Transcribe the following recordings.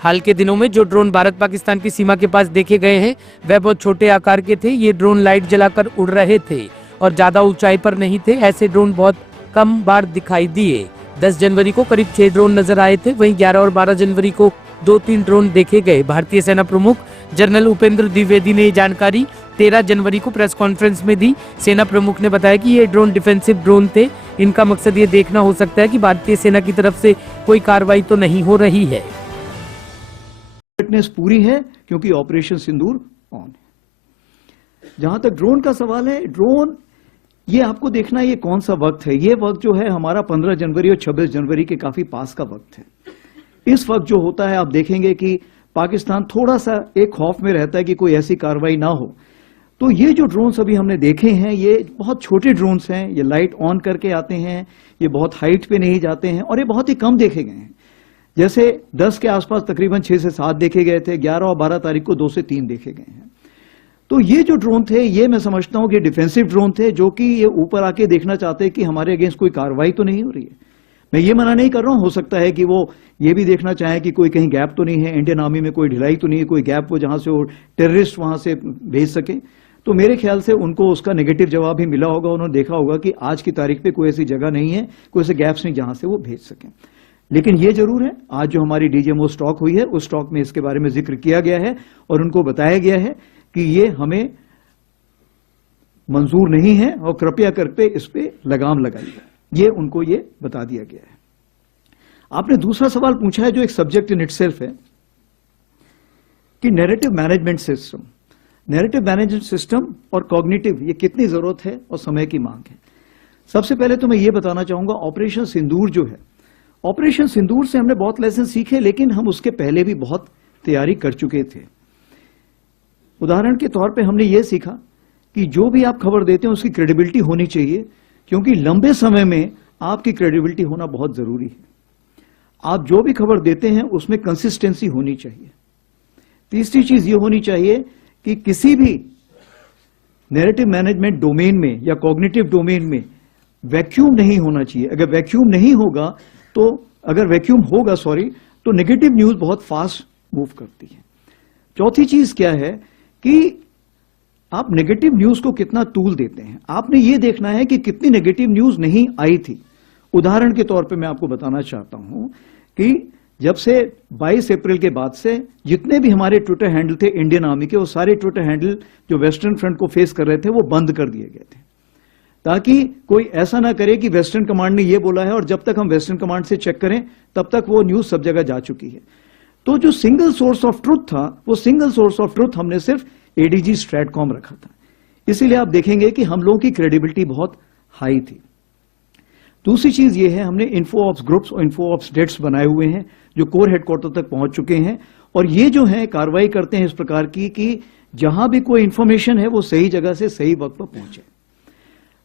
हाल के दिनों में जो ड्रोन भारत पाकिस्तान की सीमा के पास देखे गए हैं वह बहुत छोटे आकार के थे। ये ड्रोन लाइट जलाकर उड़ रहे थे और ज्यादा ऊंचाई पर नहीं थे। ऐसे ड्रोन बहुत कम बार दिखाई दिए। 10 जनवरी को करीब 6 ड्रोन नजर आए थे। वहीं 11 और 12 जनवरी को 2-3 ड्रोन देखे गए। भारतीय सेना प्रमुख जनरल उपेंद्र द्विवेदी ने जानकारी 13 जनवरी को प्रेस कॉन्फ्रेंस में दी। सेना प्रमुख ने बताया कि ये ड्रोन डिफेंसिव ड्रोन थे। इनका मकसद ये देखना हो सकता है कि भारतीय सेना की तरफ से कोई कार्रवाई तो नहीं हो रही है। फिटनेस पूरी है क्योंकि ऑपरेशन सिंदूर ऑन है। जहां तक ड्रोन का सवाल है, ड्रोन ये आपको देखना ये कौन सा वक्त है। ये वक्त जो है हमारा 15 जनवरी और 26 जनवरी के काफी पास का वक्त है। इस वक्त जो होता है आप देखेंगे कि पाकिस्तान थोड़ा सा एक खौफ में रहता है कि कोई ऐसी कार्रवाई ना हो। तो ये जो ड्रोन्स अभी हमने देखे हैं ये बहुत छोटे ड्रोन्स हैं। ये लाइट ऑन करके आते हैं, ये बहुत हाइट पे नहीं जाते हैं और ये बहुत ही कम देखे गए हैं। जैसे 10 के आसपास तकरीबन 6 से 7 देखे गए थे। 11 और 12 तारीख को 2 से 3 देखे गए हैं। तो ये जो ड्रोन थे ये मैं समझता हूं कि डिफेंसिव ड्रोन थे, जो कि ये ऊपर आके देखना चाहते हैं कि हमारे अगेंस्ट कोई कार्रवाई तो नहीं हो रही है। मैं ये मना नहीं कर रहा हूं, हो सकता है कि वो ये भी देखना चाहें कि कोई कहीं गैप तो नहीं है, इंडियन आर्मी में कोई ढिलाई तो नहीं है, कोई गैप हो जहां से वो टेररिस्ट वहां से भेज सके। तो मेरे ख्याल से उनको उसका नेगेटिव जवाब भी मिला होगा। उन्होंने देखा होगा कि आज की तारीख पे कोई ऐसी जगह नहीं है, कोई ऐसे गैप्स नहीं जहां से वो भेज सकें। लेकिन ये जरूर है, आज जो हमारी डीजीएमओ स्टॉक हुई है उस स्टॉक में इसके बारे में जिक्र किया गया है और उनको बताया गया है कि ये हमें मंजूर नहीं है और कृपया करके इस पे लगाम लगाइए। ये उनको ये बता दिया गया है। आपने दूसरा सवाल पूछा है जो एक सब्जेक्ट इन इटसेल्फ है कि narrative management system. Narrative management system और कॉग्निटिव ये कितनी जरूरत है और समय की मांग है। सबसे पहले तो मैं ये बताना चाहूंगा ऑपरेशन सिंदूर जो है, ऑपरेशन सिंदूर से हमने बहुत लेसन सीखे, लेकिन हम उसके पहले भी बहुत तैयारी कर चुके थे। उदाहरण के तौर पे हमने ये सीखा कि जो भी आप खबर देते हैं उसकी क्रेडिबिलिटी होनी चाहिए, क्योंकि लंबे समय में आपकी क्रेडिबिलिटी होना बहुत जरूरी है। आप जो भी खबर देते हैं उसमें कंसिस्टेंसी होनी चाहिए। तीसरी चीज ये होनी चाहिए कि किसी भी नैरेटिव मैनेजमेंट डोमेन में या कॉग्निटिव डोमेन में वैक्यूम नहीं होना चाहिए। अगर वैक्यूम नहीं होगा तो नेगेटिव न्यूज बहुत फास्ट मूव करती है। चौथी चीज क्या है कि आप नेगेटिव न्यूज को कितना तूल देते हैं। आपने ये देखना है कि कितनी नेगेटिव न्यूज नहीं आई थी। उदाहरण के तौर पे मैं आपको बताना चाहता हूं कि जब से 22 अप्रैल के बाद से जितने भी हमारे ट्विटर हैंडल थे इंडियन आर्मी के, वो सारे ट्विटर हैंडल जो वेस्टर्न फ्रंट को फेस कर रहे थे वो बंद कर दिए गए थे, ताकि कोई ऐसा ना करे कि वेस्टर्न कमांड ने ये बोला है और जब तक हम वेस्टर्न कमांड से चेक करें तब तक वो न्यूज सब जगह जा चुकी है। तो जो सिंगल सोर्स ऑफ ट्रुथ था, वो सिंगल सोर्स ऑफ ट्रुथ हमने सिर्फ एडीजी स्ट्रैटकॉम रखा था। इसीलिए आप देखेंगे कि हम लोगों की क्रेडिबिलिटी बहुत हाई थी। दूसरी चीज ये है, हमने इन्फो ऑप्स ग्रुप्स और इन्फो ऑप्स डेस्क बनाए हुए हैं जो कोर हेडक्वार्टर तक पहुंच चुके हैं और ये जो है कार्रवाई करते हैं इस प्रकार की कि जहां भी कोई इंफॉर्मेशन है वो सही जगह से सही वक्त पर पहुंचे।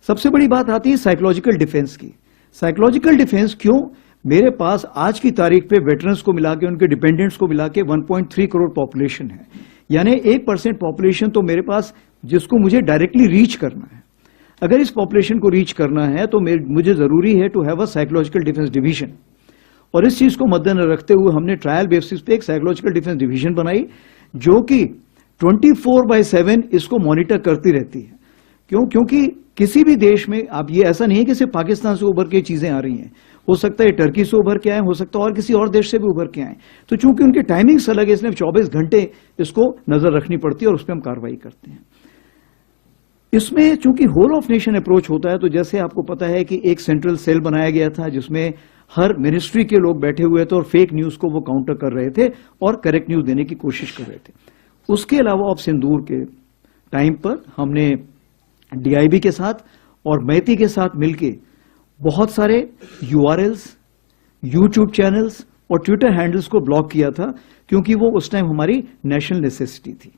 सबसे बड़ी बात आती है साइकोलॉजिकल डिफेंस की। साइकोलॉजिकल डिफेंस क्यों? मेरे पास आज की तारीख पे वेटरन्स को मिला के, उनके डिपेंडेंट्स को मिला के 1.3 करोड़ पॉपुलेशन है, यानी 1% पॉपुलेशन तो मेरे पास, जिसको मुझे डायरेक्टली रीच करना है। अगर इस पॉपुलेशन को रीच करना है तो मुझे जरूरी है to have a psychological defence division. और इस चीज को मद्देनजर रखते हुए हमने ट्रायल बेसिस पे एक साइकोलॉजिकल डिफेंस डिवीजन बनाई जो कि 24/7 इसको मॉनिटर करती रहती है। क्यों? क्योंकि किसी भी देश में आप ये ऐसा नहीं है कि सिर्फ पाकिस्तान से उभर के चीजें आ रही हैं, हो सकता है टर्की से उभर के आए, हो सकता है और किसी और देश से भी उभर के आए। तो चूंकि उनकी टाइमिंग्स अलग है इसलिए 24 घंटे इसको नजर रखनी पड़ती है और उस पर हम कार्रवाई करते हैं। इसमें चूंकि होल ऑफ नेशन अप्रोच होता है, तो जैसे आपको पता है कि एक सेंट्रल सेल बनाया गया था जिसमें हर मिनिस्ट्री के लोग बैठे हुए थे और फेक न्यूज को वो काउंटर कर रहे थे और करेक्ट न्यूज देने की कोशिश कर रहे थे। उसके अलावा अब सिंदूर के टाइम पर हमने डीआईबी के साथ और मैती के साथ मिलके बहुत सारे यूआरएल्स, यूट्यूब चैनल्स और ट्विटर हैंडल्स को ब्लॉक किया था, क्योंकि वो उस टाइम हमारी नेशनल नेसेसिटी थी।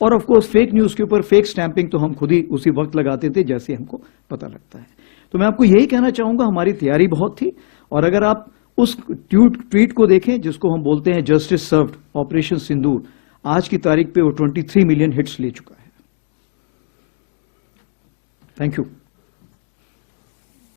और ऑफ कोर्स फेक न्यूज के ऊपर फेक स्टैंपिंग तो हम खुद ही उसी वक्त लगाते थे जैसे हमको पता लगता है। तो मैं आपको यही कहना चाहूंगा, हमारी तैयारी बहुत थी। और अगर आप उस ट्वीट को देखें जिसको हम बोलते हैं जस्टिस सर्व्ड ऑपरेशन सिंदूर, आज की तारीख पे वो 23 मिलियन हिट्स ले चुका है। Thank you.